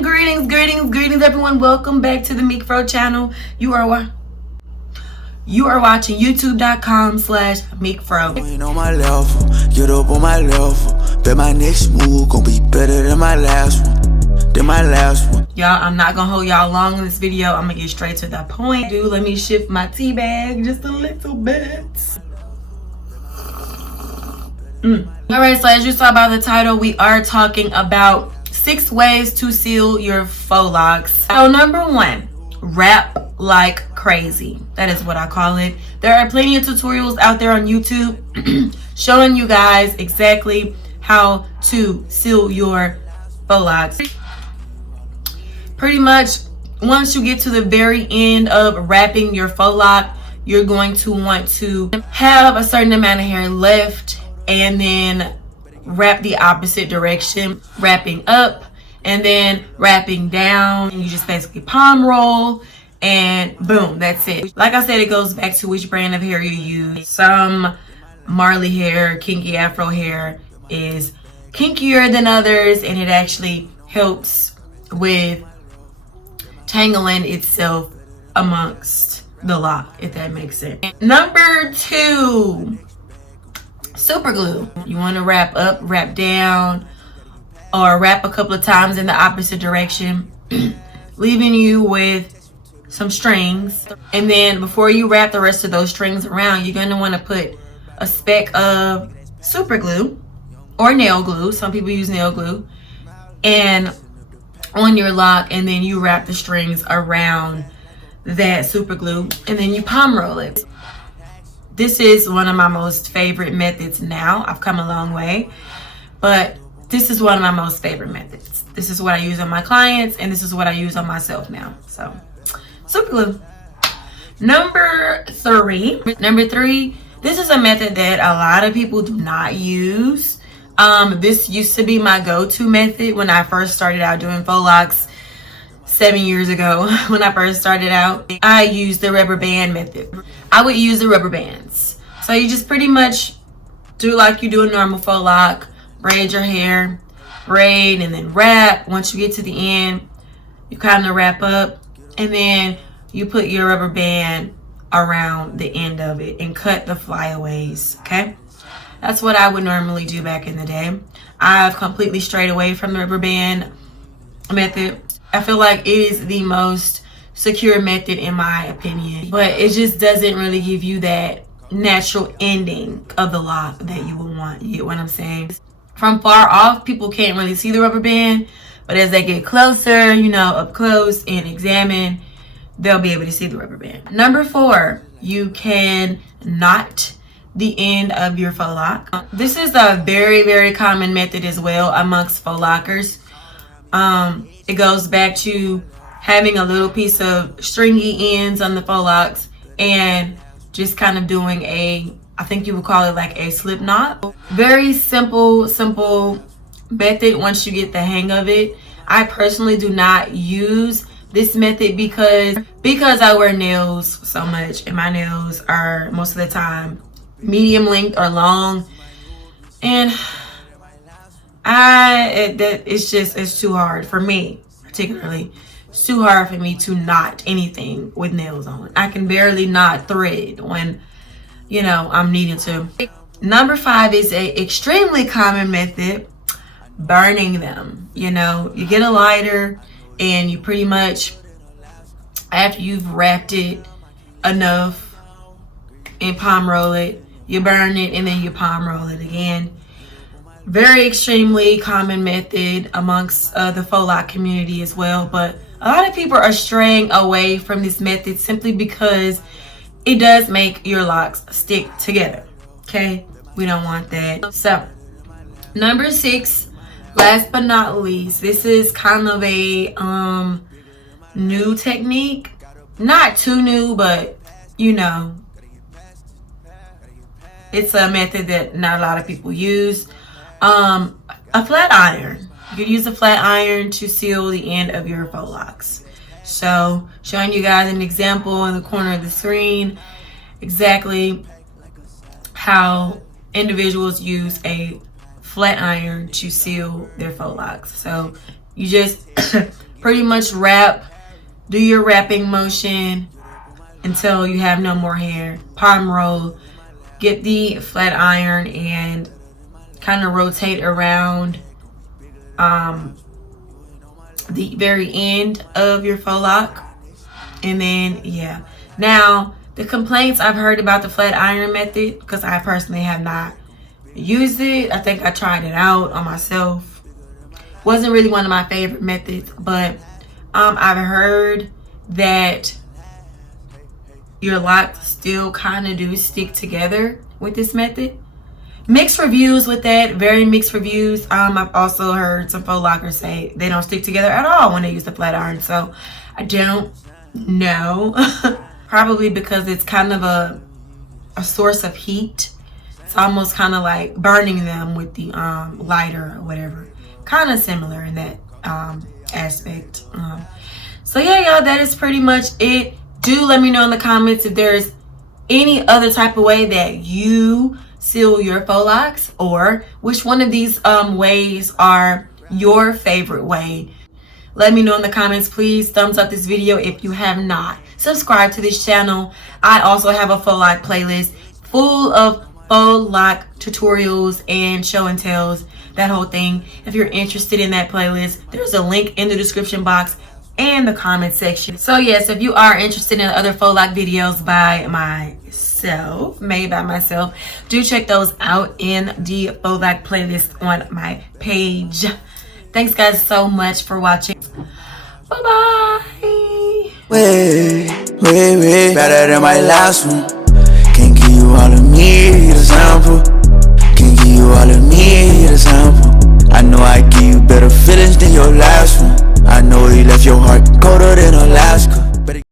Greetings everyone. Welcome back to the MeekFro channel. You are watching youtube.com/MeekFro. Ain't on my level, get up on my level. Bet my next move gon' be better than my last one. Y'all, I'm not gonna hold y'all long in this video. I'm gonna get straight to the point. Let me shift my tea bag just a little bit. Alright, so as you saw by the title, we are talking about 6 ways to seal your faux locks. So number 1, wrap like crazy. That is what I call it. There are plenty of tutorials out there on YouTube showing you guys exactly how to seal your faux locks. Pretty much once you get to the very end of wrapping your faux lock, you're going to want to have a certain amount of hair left and then wrap the opposite direction, wrapping up and then wrapping down. And you just basically palm roll and boom, that's it. Like I said, it goes back to which brand of hair you use. Some Marley hair, kinky afro hair is kinkier than others, and it actually helps with tangling itself amongst the lock, if that makes sense. Number 2, super glue. You want to wrap up, wrap down, or wrap a couple of times in the opposite direction, leaving you with some strings. And then before you wrap the rest of those strings around, you're going to want to put a speck of super glue or nail glue. Some people use nail glue, and on your lock, and then you wrap the strings around that super glue and then you palm roll it. This is one of my most favorite methods now. I've come a long way, but this is one of my most favorite methods. This is what I use on my clients, and this is what I use on myself now. So super glue. Number three, this is a method that a lot of people do not use. This used to be my go-to method when I first started out doing faux locks 7 years ago. When I first started out, I used the rubber band method. I would use the rubber bands. So you just pretty much do like you do a normal faux lock, braid your hair, braid, and then wrap. Once you get to the end, you kind of wrap up, and then you put your rubber band around the end of it and cut the flyaways, okay? That's what I would normally do back in the day. I've completely strayed away from the rubber band method. I feel like it is the most secure method in my opinion, but it just doesn't really give you that natural ending of the lock that you would want. You get what I'm saying? From far off, people can't really see the rubber band, but as they get closer, you know, up close and examine, they'll be able to see the rubber band. Number 4, you can knot the end of your faux lock. This is a very common method as well amongst faux lockers. It goes back to having a little piece of stringy ends on the faux locks and just kind of doing a, I think you would call it like a slip knot. Very simple method once you get the hang of it. I personally do not use this method because I wear nails so much, and my nails are most of the time medium length or long, and it's too hard for me. Particularly, it's too hard for me to knot anything with nails on. I can barely knot thread when, you know, I'm needing to. Number 5 is a extremely common method, burning them. You know, you get a lighter and you pretty much, after you've wrapped it enough and palm roll it, you burn it and then you palm roll it again. Very extremely common method amongst the faux lock community as well, but a lot of people are straying away from this method simply because it does make your locks stick together. Okay, we don't want that. So number 6, last but not least, this is kind of a new technique. Not too new, but you know, it's a method that not a lot of people use. A flat iron. You could use a flat iron to seal the end of your faux locks. So showing you guys an example in the corner of the screen exactly how individuals use a flat iron to seal their faux locks. So you just pretty much do your wrapping motion until you have no more hair. Palm roll, get the flat iron and kind of rotate around the very end of your faux lock. And then, yeah. Now, the complaints I've heard about the flat iron method, because I personally have not used it. I think I tried it out on myself. Wasn't really one of my favorite methods, but I've heard that your locks still kind of do stick together with this method. Mixed reviews with that, very mixed reviews. I've also heard some faux lockers say they don't stick together at all when they use the flat iron, so I don't know. Probably because it's kind of a source of heat. It's almost kind of like burning them with the lighter or whatever. Kind of similar in that aspect. So yeah, y'all, that is pretty much it. Do let me know in the comments if there's any other type of way that you seal your faux locks, or which one of these ways are your favorite way. Let me know in the comments. Please thumbs up this video if you have not. Subscribe to this channel. I also have a faux lock playlist full of faux lock tutorials and show and tells, that whole thing. If you're interested in that playlist, there's a link in the description box and the comment section. So yes, if you are interested in other faux lock videos by myself, made by myself, do check those out in the faux lock playlist on my page. Thanks guys so much for watching. Bye bye. Way better than my last one. Can't give you all of me, the sample. Can't give you all of me, the sample. I know I give you better feelings than your last one.